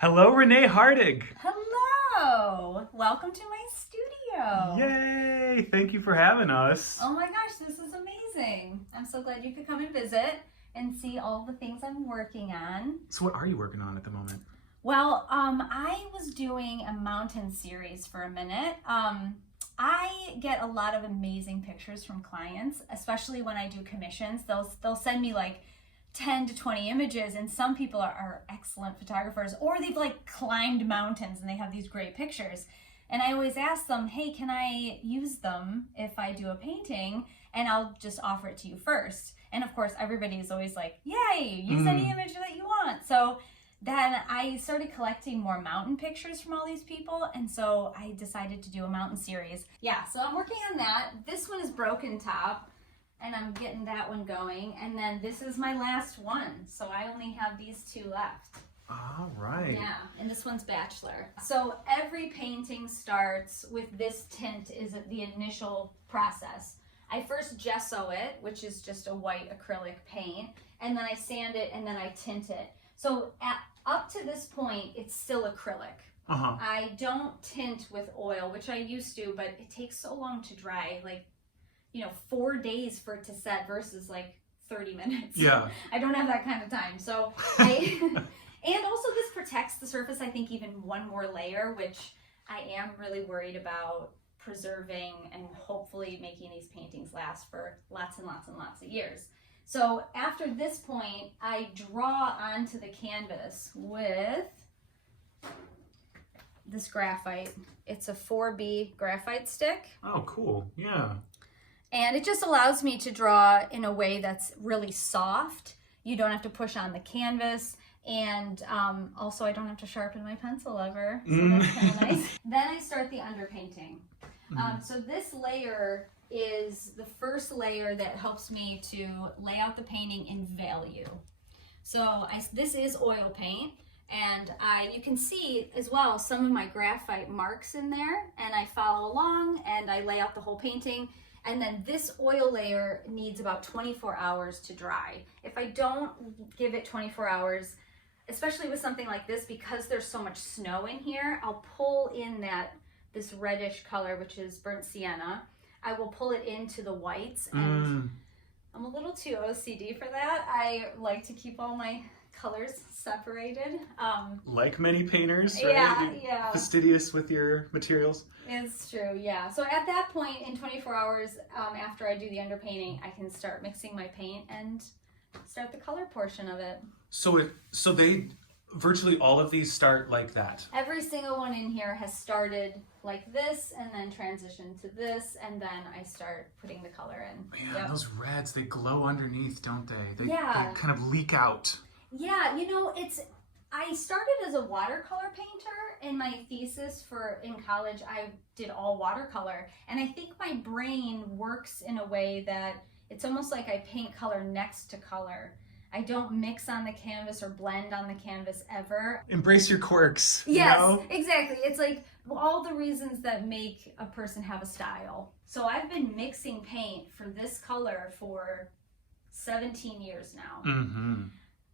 Hello, Renée Hartig. Hello! Welcome to my studio. Yay! Thank you for having us. Oh my gosh, this is amazing. I'm so glad you could come and visit and see all the things I'm working on. So what are you working on at the moment? Well, I was doing a mountain series for a minute. I get a lot of amazing pictures from clients, especially when I do commissions. They'll send me like 10 to 20 images, and some people are excellent photographers, or they've like climbed mountains and they have these great pictures. And I always ask them, hey, can I use them if I do a painting? And I'll just offer it to you first. And of course, everybody is always like, yay, use any image that you want. So then I started collecting more mountain pictures from all these people, and so I decided to do a mountain series. Yeah, so I'm working on that. This one is Broken Top, and I'm getting that one going. And then this is my last one, so I only have these two left. All right. Yeah, and this one's Bachelor. So every painting starts with this tint is the initial process. I first gesso it, which is just a white acrylic paint, and then I sand it, and then I tint it. So up to this point, it's still acrylic. I don't tint with oil, which I used to, but it takes so long to dry, like, 4 days for it to set versus like 30 minutes. Yeah. I don't have that kind of time. So and also this protects the surface, I think, even one more layer, which I am really worried about preserving and hopefully making these paintings last for lots and lots and lots of years. So after this point, I draw onto the canvas with this graphite. It's a 4B graphite stick. Oh, cool. Yeah. And it just allows me to draw in a way that's really soft. You don't have to push on the canvas. And also I don't have to sharpen my pencil ever. So that's kind of nice. Then I start the underpainting. So this layer is the first layer that helps me to lay out the painting in value. So this is oil paint, and you can see as well some of my graphite marks in there, and I follow along and I lay out the whole painting. And then this oil layer needs about 24 hours to dry. If I don't give it 24 hours, especially with something like this, because there's so much snow in here, I'll pull in this reddish color, which is burnt sienna. I will pull it into the whites, and I'm a little too OCD for that. I like to keep all my colors separated. Like many painters, right? Yeah. Fastidious with your materials. It's true, yeah. So at that point, in 24 hours after I do the underpainting, I can start mixing my paint and start the color portion of it. So they virtually all of these start like that. Every single one in here has started like this and then transitioned to this, and then I start putting the color in. Man, those reds, they glow underneath, don't they? They kind of leak out. Yeah, I started as a watercolor painter. In my thesis in college, I did all watercolor, and I think my brain works in a way that it's almost like I paint color next to color. I don't mix on the canvas or blend on the canvas ever. Embrace your quirks. Yes, you know? Exactly. It's like all the reasons that make a person have a style. So I've been mixing paint for this color for 17 years now.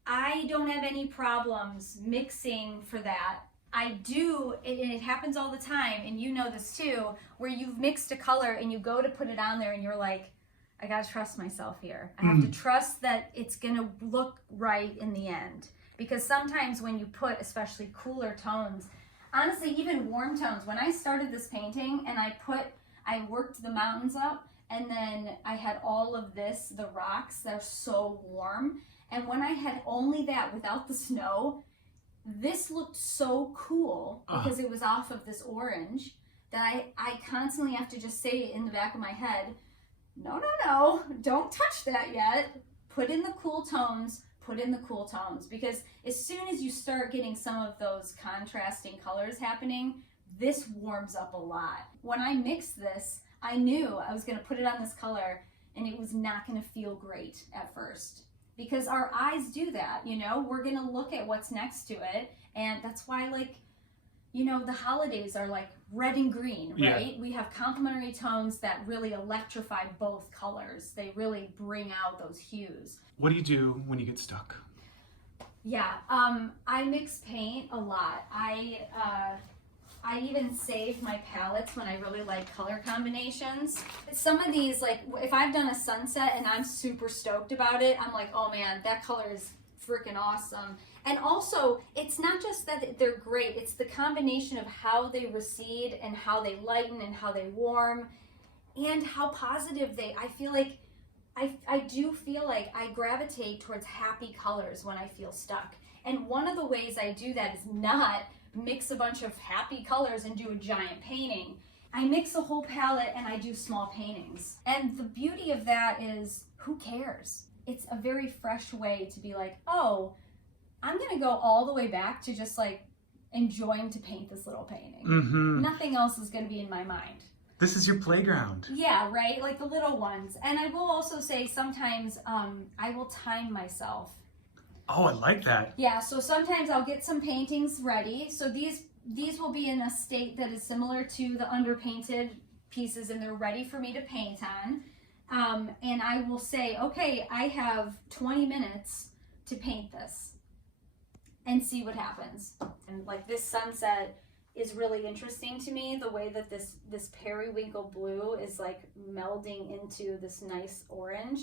I don't have any problems mixing for that. I do, and it happens all the time, and you know this too, where you've mixed a color and you go to put it on there and you're like, I gotta trust myself here. I have to trust that it's gonna look right in the end. Because sometimes when you put, especially cooler tones, honestly, even warm tones, when I started this painting and I worked the mountains up, and then I had all of this, the rocks, they're so warm. And when I had only that without the snow, this looked so cool because it was off of this orange that I constantly have to just say in the back of my head, no, don't touch that yet. Put in the cool tones, because as soon as you start getting some of those contrasting colors happening, this warms up a lot. When I mixed this, I knew I was gonna put it on this color and it was not gonna feel great at first. Because our eyes do that, we're gonna look at what's next to it, and that's why, the holidays are like red and green, right? We have complementary tones that really electrify both colors. They really bring out those hues. What do you do when you get stuck? Yeah, I mix paint a lot. I even save my palettes when I really like color combinations. Some of these, like if I've done a sunset and I'm super stoked about it, I'm like, oh man, that color is freaking awesome. And also, it's not just that they're great, it's the combination of how they recede and how they lighten and how they warm and how positive I feel like, I do feel like I gravitate towards happy colors when I feel stuck. And one of the ways I do that is not mix a bunch of happy colors and do a giant painting. I mix a whole palette and I do small paintings. And the beauty of that is, who cares? It's a very fresh way to be like, oh, I'm gonna go all the way back to just like enjoying to paint this little painting. Mm-hmm. Nothing else is gonna be in my mind. This is your playground. Yeah, right? Like the little ones. And I will also say sometimes I will time myself. Oh, I like that. Yeah, so sometimes I'll get some paintings ready. So these will be in a state that is similar to the underpainted pieces and they're ready for me to paint on. And I will say, okay, I have 20 minutes to paint this and see what happens. And like this sunset is really interesting to me, the way that this periwinkle blue is like melding into this nice orange.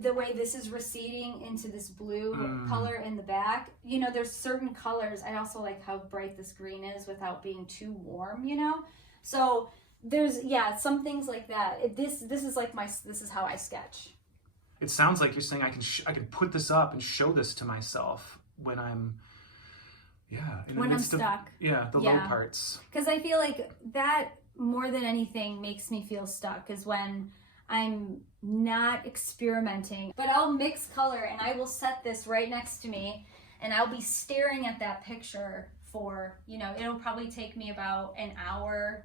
The way this is receding into this blue color in the back. You know, there's certain colors. I also like how bright this green is without being too warm, you know? So there's, yeah, some things like that. This is like this is how I sketch. It sounds like you're saying I can put this up and show this to myself when I'm, when I'm stuck. Low parts. Because I feel like that more than anything makes me feel stuck is when I'm not experimenting, but I'll mix color and I will set this right next to me and I'll be staring at that picture for, you know, it'll probably take me about an hour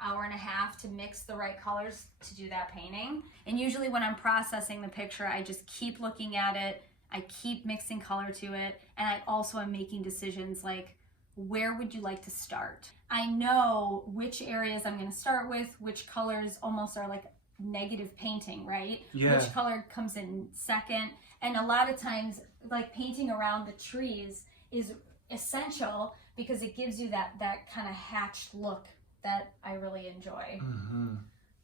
and a half to mix the right colors to do that painting. And usually when I'm processing the picture, I just keep looking at it, I keep mixing color to it, and I also am making decisions like, where would you like to start? I know which areas I'm going to start with, which colors almost are like negative painting, right? Yeah. Which color comes in second. And a lot of times, like painting around the trees is essential because it gives you that kind of hatched look that I really enjoy. Mm-hmm.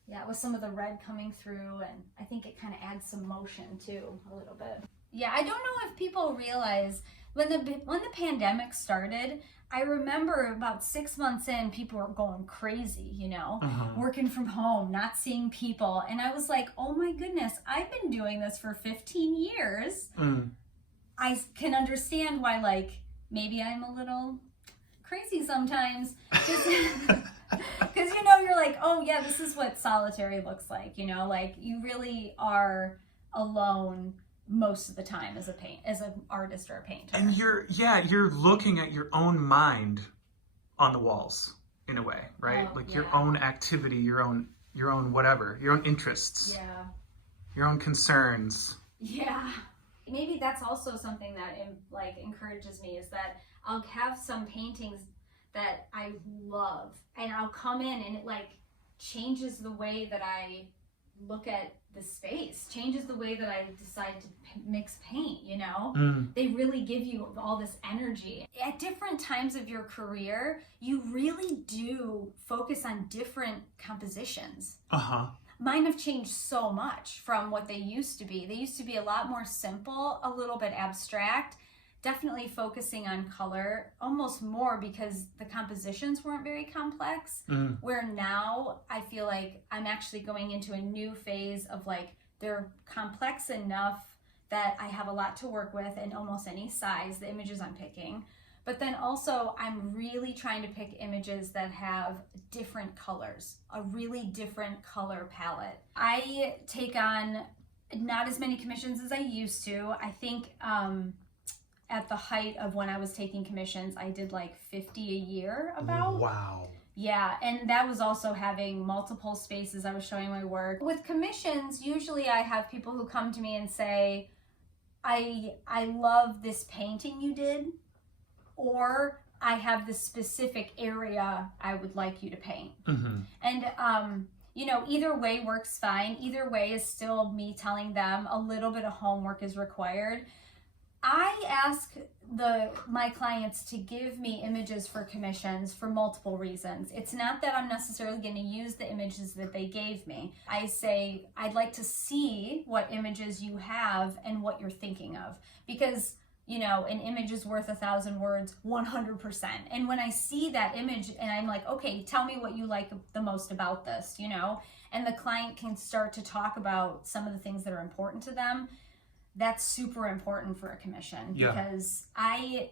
Yeah, with some of the red coming through, and I think it kind of adds some motion too, a little bit. Yeah, I don't know if people realize when the pandemic started, I remember about 6 months in, people were going crazy, you know, working from home, not seeing people. And I was like, oh my goodness, I've been doing this for 15 years. I can understand why, like, maybe I'm a little crazy sometimes. Because, you know, you're like, oh yeah, this is what solitary looks like, you know, like you really are alone most of the time as an artist or a painter. And you're looking at your own mind on the walls in a way, right? Your own activity, your own whatever, your own interests. Yeah. Your own concerns. Yeah. Maybe that's also something that like encourages me, is that I'll have some paintings that I love and I'll come in and it like changes the way that I look at the space, changes the way that I decide to mix paint, you know? They really give you all this energy. At different times of your career, you really do focus on different compositions. Mine have changed so much from what they used to be. They used to be a lot more simple, a little bit abstract, definitely focusing on color, almost more because the compositions weren't very complex. Where now I feel like I'm actually going into a new phase of like, they're complex enough that I have a lot to work with in almost any size, the images I'm picking. But then also I'm really trying to pick images that have different colors, a really different color palette. I take on not as many commissions as I used to. I think at the height of when I was taking commissions, I did like 50 a year about. Wow. Yeah, and that was also having multiple spaces I was showing my work. With commissions, usually I have people who come to me and say, I love this painting you did, or I have this specific area I would like you to paint. And you know, either way works fine. Either way is still me telling them a little bit of homework is required. I ask my clients to give me images for commissions for multiple reasons. It's not that I'm necessarily going to use the images that they gave me. I say, I'd like to see what images you have and what you're thinking of. Because, an image is worth 1,000 words, 100%. And when I see that image and I'm like, okay, tell me what you like the most about this, and the client can start to talk about some of the things that are important to them. That's super important for a commission, because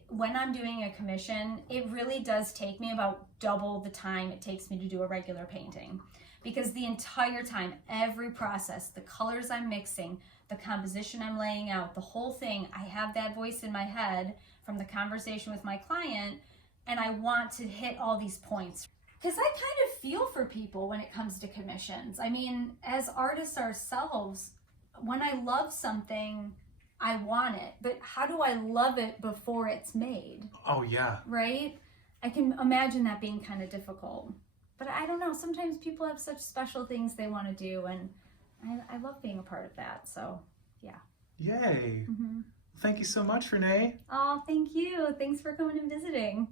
when I'm doing a commission, it really does take me about double the time it takes me to do a regular painting, because the entire time, every process, the colors I'm mixing, the composition I'm laying out, the whole thing, I have that voice in my head from the conversation with my client, and I want to hit all these points. Because I kind of feel for people when it comes to commissions. I mean, as artists ourselves, when I love something, I want it, but how do I love it before it's made? Oh, yeah. Right? I can imagine that being kind of difficult. But I don't know, sometimes people have such special things they want to do, and I love being a part of that, so yeah. Yay. Thank you so much, Renee. Oh, thank you. Thanks for coming and visiting.